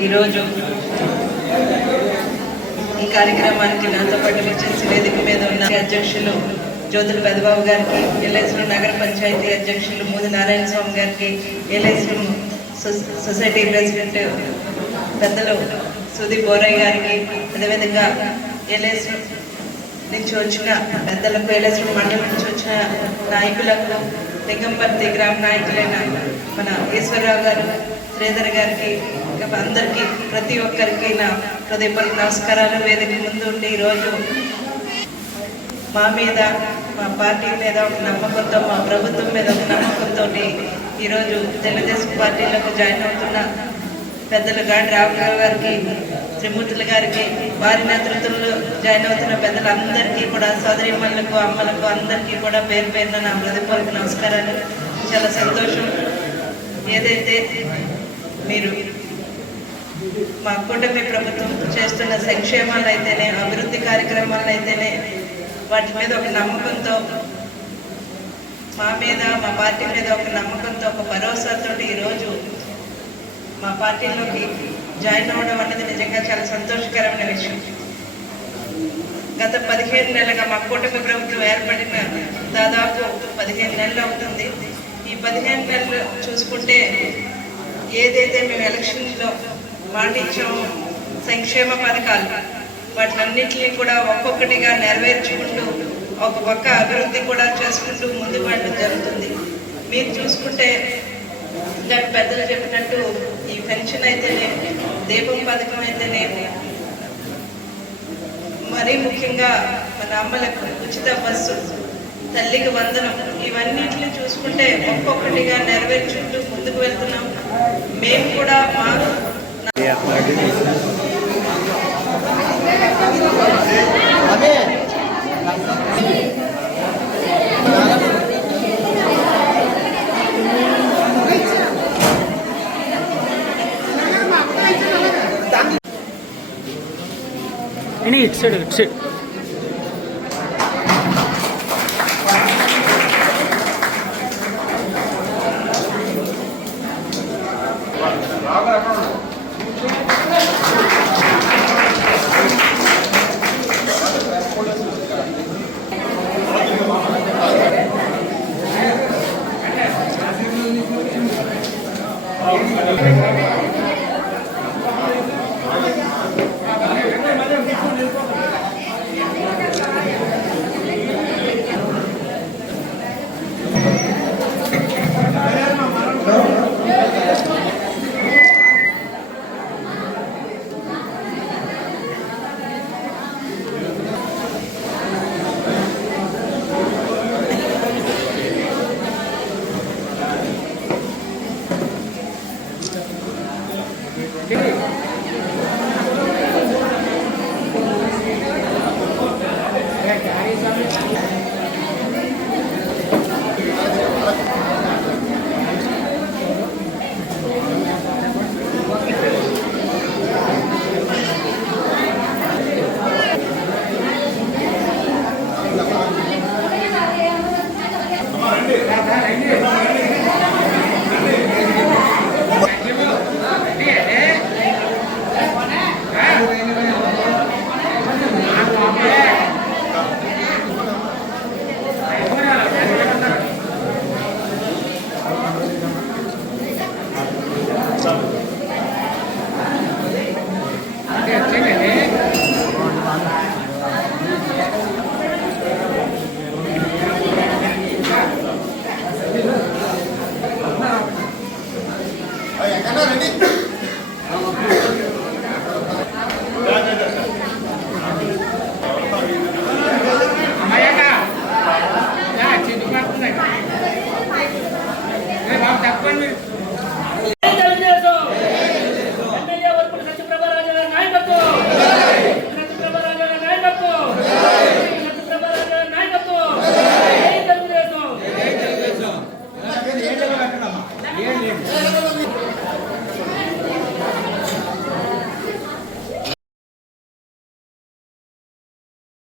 ఈరోజు ఈ కార్యక్రమానికి నాతో పాటు విచ్చేసి వేదిక మీద ఉన్న అధ్యక్షులు జ్యోతుల పెదబాబు గారికి ఎల్ఐసి నగర పంచాయతీ అధ్యక్షులు మూది నారాయణ స్వామి గారికి ఎల్ఐసి సొసైటీ ప్రెసిడెంట్ పెద్దలు సుదీప్ బోరయ్య గారికి అదేవిధంగా ఎల్ఐసి నుంచి వచ్చిన పెద్దలకు ఎల్ఐసి మండలం నుంచి వచ్చిన నాయకులకు లింగంపర్తి గ్రామ నాయకులైన మన ఈశ్వరరావు గారు శ్రీధర్ గారికి అందరికీ ప్రతి ఒక్కరికి నా హృదయపూర్వక నమస్కారాలు. వేదిక ముందు ఉండి ఈరోజు మా మీద మా పార్టీ మీద ఒక నమ్మకంతో మా ప్రభుత్వం మీద ఒక నమ్మకంతో ఈరోజు తెలుగుదేశం పార్టీలోకి జాయిన్ అవుతున్న పెద్దలు గాడి రావు గారికి త్రిమూర్తుల గారికి వారి నేతృత్వంలో జాయిన్ అవుతున్న పెద్దలందరికీ కూడా సోదరిమ్మలకు అమ్మలకు అందరికీ కూడా పేరు పేరున నా హృదయపూర్వక నమస్కారాలు. చాలా సంతోషం. ఏదైతే మీరు మా కూటమి ప్రభుత్వం చేస్తున్న సంక్షేమాలు అయితేనే అభివృద్ధి కార్యక్రమాలు అయితేనే వాటి మీద ఒక నమ్మకంతో మా మీద మా పార్టీ మీద ఒక నమ్మకంతో ఒక భరోసాతో ఈరోజు మా పార్టీలోకి జాయిన్ అవ్వడం అన్నది నిజంగా చాలా సంతోషకరమైన విషయం. గత పదిహేను నెలలుగా మా కూటమి ప్రభుత్వం ఏర్పడిన దాదాపు పదిహేను నెలలు అవుతుంది. ఈ పదిహేను నెలలు చూసుకుంటే ఏదైతే మేము ఎలక్షన్లో మాట ఇచ్చామో సంక్షేమ పథకాలు వాటినన్నింటినీ కూడా ఒక్కొక్కటిగా నెరవేర్చుకుంటూ ఒక పక్క అభివృద్ధి కూడా చేసుకుంటూ ముందు వెళ్ళడం జరుగుతుంది. మీరు చూసుకుంటే ఇందాక పెద్దలు చెప్పినట్టు పెన్షన్ అయితేనే దీపం పథకం అయితేనే. మరీ ముఖ్యంగా మన అమ్మలకు ఉచిత బస్సు తల్లికి వందనం ఇవన్నిటిని చూసుకుంటే ఒక్కొక్కటిగా నెరవేర్చుకుంటూ ముందుకు వెళ్తున్నాం. మేము కూడా మా ಇಡಿ it side it side Vaya, ganaron.